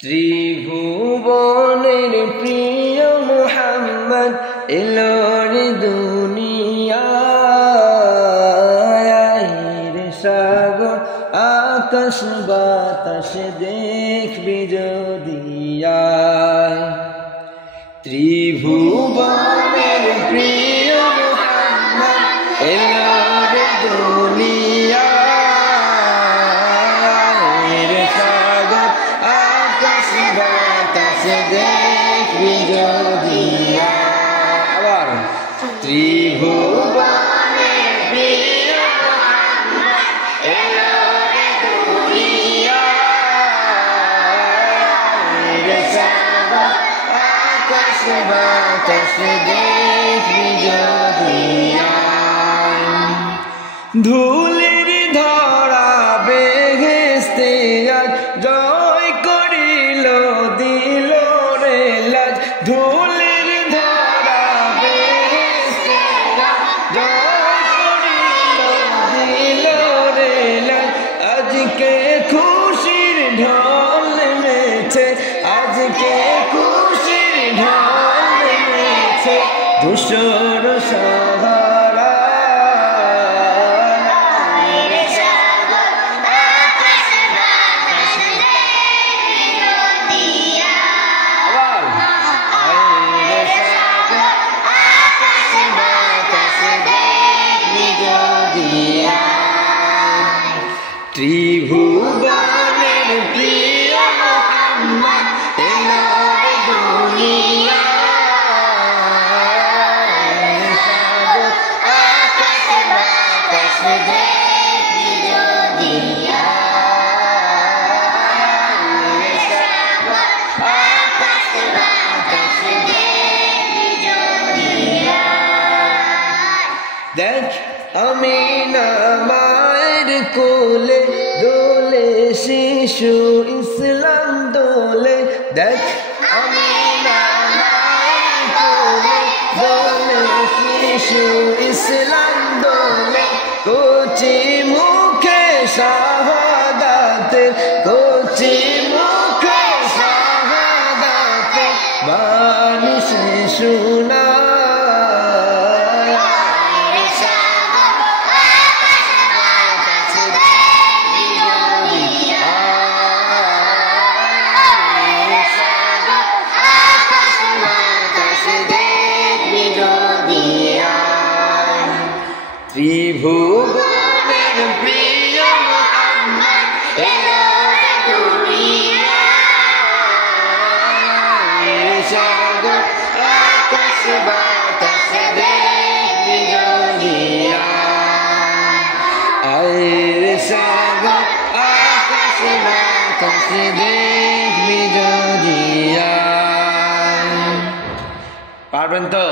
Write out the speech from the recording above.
ত্রিভুবনের প্রিয় মুহাম্মদ এলো রে দুনিয়ায় রে সাগর আকাশ বাতাস দেখবি যদি আয়। ত্রিভুবনের প্রিয় মুহাম্মদ এলো রে দুনিয়ায় রে সাগর আকাশ বাতাস দেখবি যদি আবার। ত্রিভুবনের প্রিয় মুহাম্মদ এলো রে দুনিয়ায় রে সাগর আকাশ বাতাস দেখবি যদি ধুলির ধরা বেহেশতে আজ জয় করিল দিল রে লাজ। ধুলির ধরা বেহেশতে আজ জয় করিল দিল রে লাজ। আজকে খুশির ঢল নেমেছে, আজকে খুশির ঢল নেমেছে ধূসর সাহারা ত্রিভুবনের প্রিয় মুহাম্মদ এলো রে দুনিয়ায় সাগর আকাশ বাতাস দেখবি যদি সাগর আকাশ বাতাস দেখবি যদি দেখ আমিনা মায়ের কোলে দোলে শিশু ইসলাম দোলে। দেখ আমিনা মায়ের কোলে দোলে শিশু ইসলাম দোলে। কচি মুখে শাহাদাতের, কচি মুখে শাহাদাতের বাণী শোনা। ত্রিভুবনের প্রিয় মুহাম্মদ এলো রে দুনিয়ায় সাগর আকাশ বাতাস দেখবি যদি আয় রে সাগর আকাশ বাতাস দেখবি যদি পারবেন তো?